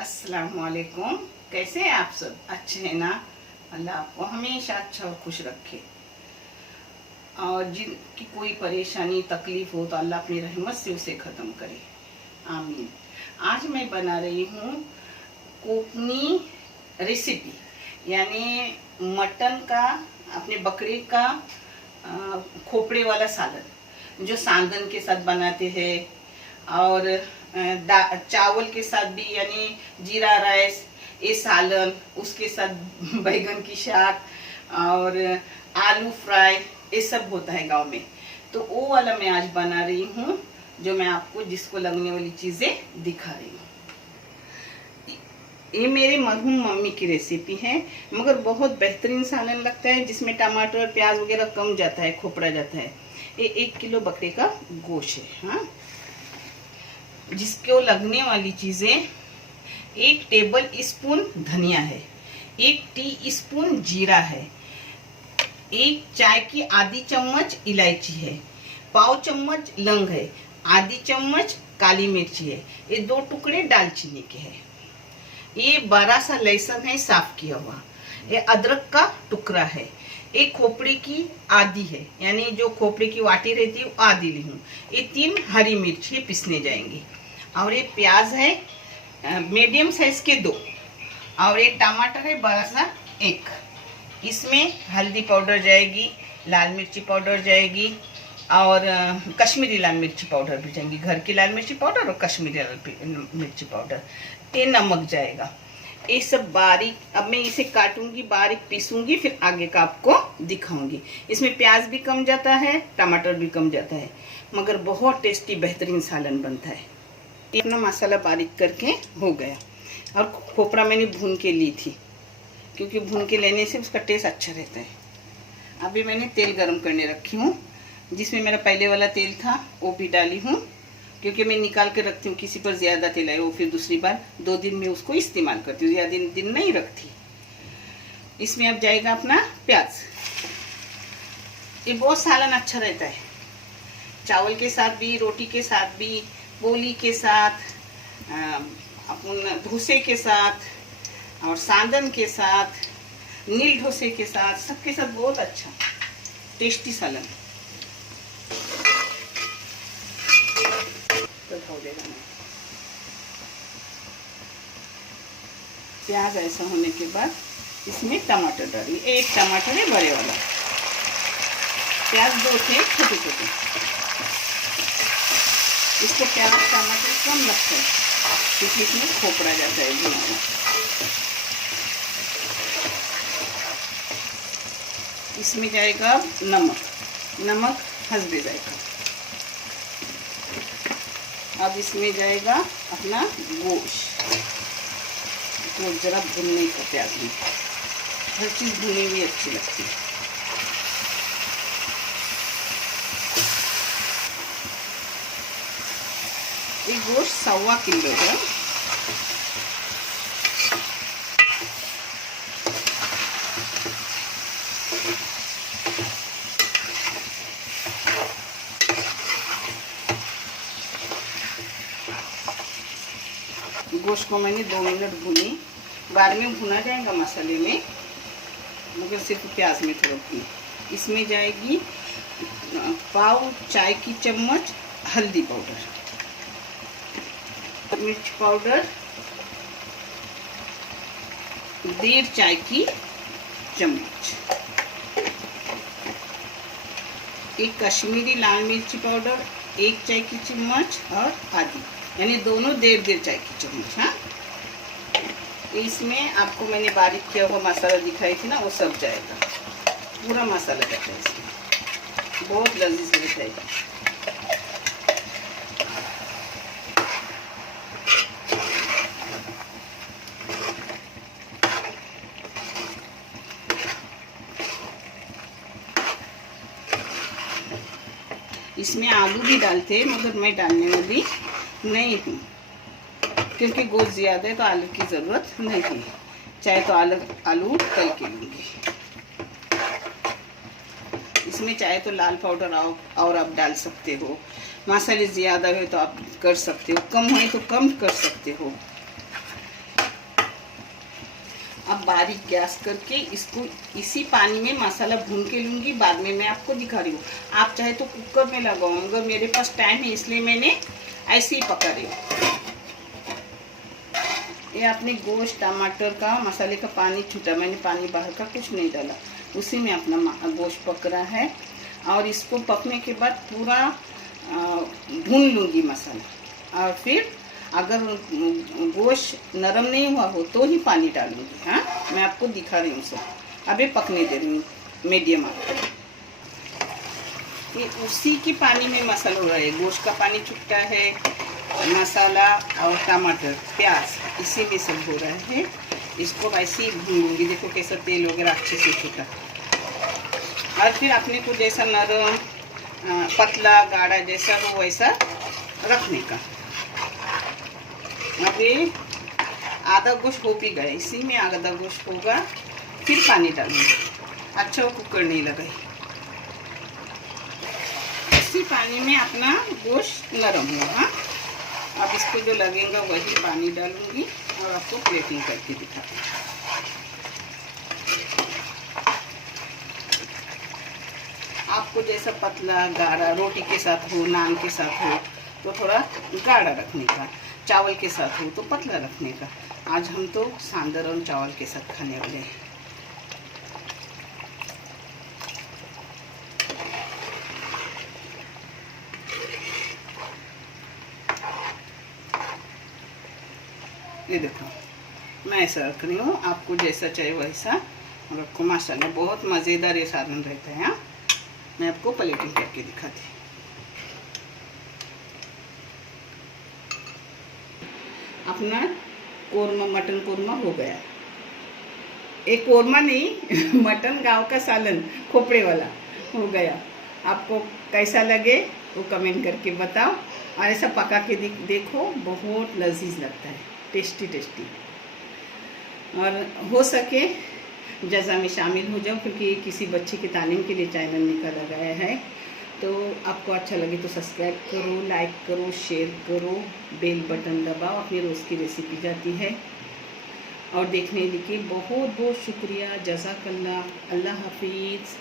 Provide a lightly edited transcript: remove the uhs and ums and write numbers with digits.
अस्सलाम वालेकुम। कैसे हैं आप सब? अच्छे हैं ना? अल्लाह आपको हमेशा अच्छा और खुश रखे। और जिनकी कोई परेशानी तकलीफ हो तो अल्लाह अपनी रहमत से उसे ख़त्म करे, आमीन। आज मैं बना रही हूँ कोकनी रेसिपी, यानी मटन का, अपने बकरे का खोपड़े वाला सालन, जो सांदन के साथ बनाते हैं और चावल के साथ भी, यानी जीरा राइस, ये सालन, उसके साथ बैगन की शाक और आलू फ्राई, ये सब होता है गांव में। तो वो वाला मैं आज बना रही हूँ, जो मैं आपको जिसको लगने वाली चीज़ें दिखा रही हूँ। ये मेरे मरहूम मम्मी की रेसिपी है, मगर बहुत बेहतरीन सालन लगता है, जिसमें टमाटर प्याज वगैरह कम जाता है, खोपड़ा जाता है। ये 1 किलो बकरे का गोश्त है। हाँ, जिसको लगने वाली चीज़ें: 1 टेबल स्पून धनिया है, 1 टी स्पून जीरा है, 1 चाय की आधी चम्मच इलायची है, पाव चम्मच लौंग है, आधी चम्मच काली मिर्ची है, ये 2 टुकड़े दालचीनी के हैं, ये 12 सा लहसुन है साफ किया हुआ, ये अदरक का टुकड़ा है, एक खोपड़ी की आधी है, यानी जो खोपड़ी की वाटी रहती है वो आधी ली हूँ, ये 3 हरी मिर्ची पिसने जाएंगी, और ये प्याज है मीडियम साइज के 2, और ये टमाटर है बड़ा सा 1। इसमें हल्दी पाउडर जाएगी, लाल मिर्ची पाउडर जाएगी, और कश्मीरी लाल मिर्ची पाउडर भी जाएंगी, घर की लाल मिर्ची पाउडर और कश्मीरी लाल मिर्ची पाउडर। ये नमक जाएगा। ये सब बारीक, अब मैं इसे काटूंगी, बारीक पीसूंगी, फिर आगे का आपको दिखाऊंगी। इसमें प्याज भी कम जाता है, टमाटर भी कम जाता है, मगर बहुत टेस्टी बेहतरीन सालन बनता है। ये अपना मसाला बारीक करके हो गया, और खोपड़ा मैंने भून के ली थी, क्योंकि भून के लेने से उसका टेस्ट अच्छा रहता है। अभी मैंने तेल गरम करने रखी हूँ, जिसमें मेरा पहले वाला तेल था वो भी डाली हूँ, क्योंकि मैं निकाल के रखती हूँ, किसी पर ज़्यादा तेल आए वो फिर दूसरी बार 2 दिन में उसको इस्तेमाल करती हूँ, ज़्यादा दिन नहीं रखती। इसमें अब जाएगा अपना प्याज। ये बहुत सालन अच्छा रहता है, चावल के साथ भी, रोटी के साथ भी, बोली के साथ, अपन डोसे के साथ, और सांदन के साथ, नील डोसे के साथ, सबके साथ बहुत अच्छा टेस्टी सालन तो हो देगा। प्याज ऐसा होने के बाद इसमें टमाटर डालिए। 1 टमाटर है बड़े वाला, प्याज 2 थे छोटे छोटे। इसको प्याज टमाटर कम लगता है, क्योंकि इसमें खोपड़ा जाता है भुना। इसमें जाएगा नमक, नमक हस्बे जाएगा। अब इसमें जाएगा अपना गोश्त, तो जरा भुनने का प्याज में, हर चीज़ भुनी हुई अच्छी लगती है। ये गोश्त 1.25 किलो है। गोश्त को मैंने 2 मिनट भुनी, बाद में भुना जाएगा मसाले में, मगर सिर्फ प्याज में थोड़ा भुनी। इसमें जाएगी पाव चाय की चम्मच हल्दी पाउडर, मिर्च पाउडर 1.5 चाय की चम्मच, 1 कश्मीरी लाल मिर्ची पाउडर 1 चाय की चम्मच और आधी, यानी दोनों 1.5 चाय की चम्मच। हाँ, इसमें आपको मैंने बारीक किया हुआ मसाला दिखाई थी ना, वो सब जाएगा, पूरा मसाला जाता है इसमें, बहुत लजीज रहता है। इसमें आलू भी डालते हैं, मगर मैं डालने वाली नहीं हूँ, क्योंकि गोश्त ज़्यादा है तो आलू की ज़रूरत नहीं है। चाहे तो आलू तल के लूँगी। इसमें चाहे तो लाल पाउडर और आप डाल सकते हो, मसाले ज़्यादा है तो आप कर सकते हो, कम है तो कम कर सकते हो। अब बारीक गैस करके इसको इसी पानी में मसाला भून के लूँगी, बाद में मैं आपको दिखा रही हूँ। आप चाहे तो कुकर में लगाओ, मगर मेरे पास टाइम है इसलिए मैंने ऐसे ही पका रही हूँ। ये अपने गोश्त टमाटर का मसाले का पानी छूटा, मैंने पानी बाहर का कुछ नहीं डाला, उसी में अपना गोश्त पक रहा है। और इसको पकने के बाद पूरा भून लूँगी मसाला, और फिर अगर गोश्त नरम नहीं हुआ हो तो ही पानी डालूँगी। हाँ, मैं आपको दिखा रही हूँ सब। अभी पकने दे रही हूँ मीडियम आंच। ये उसी के पानी में मसाला हो रहा है, गोश्त का पानी छूटा है, मसाला और टमाटर प्याज इसी में सब हो रहा है। इसको वैसे ही भून लूँगी। देखो कैसा तेल वगैरह अच्छे से छूटा। और फिर अपने को जैसा नरम पतला गाढ़ा जैसा हो वैसा रखने का। अभी आधा गोश्त हो भी गया, इसी में आधा गोश्त होगा, फिर पानी डालूंगी। अच्छा वो कुकर नहीं लगाई, इसी पानी में अपना गोश्त नरम हुआ। अब इसको जो लगेगा वही पानी डालूंगी और आपको प्लेटिंग करके दिखाती हूँ। आपको जैसा पतला गाढ़ा रोटी के साथ हो, नान के साथ हो तो थोड़ा गाढ़ा रखने का, चावल के साथ हो तो पतला रखने का। आज हम तो सांदर चावल के साथ खाने वाले हैं। ये देखो मैं ऐसा रख रही हूँ, आपको जैसा चाहिए वैसा रखो। माशाल्लाह बहुत मज़ेदार ये सालन रहता है। हाँ, मैं आपको प्लेटिंग करके दिखाती हूँ। अपना कोरमा मटन कोरमा हो गया। एक कोरमा नहीं मटन गांव का सालन खोपड़े वाला हो गया। आपको कैसा लगे वो कमेंट करके बताओ, और ऐसा पका के देखो, बहुत लजीज लगता है, टेस्टी टेस्टी। और हो सके जज़ा में शामिल हो जाओ, क्योंकि किसी बच्चे की तालीम के लिए चैनल निकाला गया है। तो आपको अच्छा लगे तो सब्सक्राइब करो, लाइक करो, शेयर करो, बेल बटन दबाओ। अपनी रोज़ की रेसिपी जाती है। और देखने के लिए बहुत बहुत शुक्रिया। जज़ाकल्लाह। अल्लाह हाफिज़।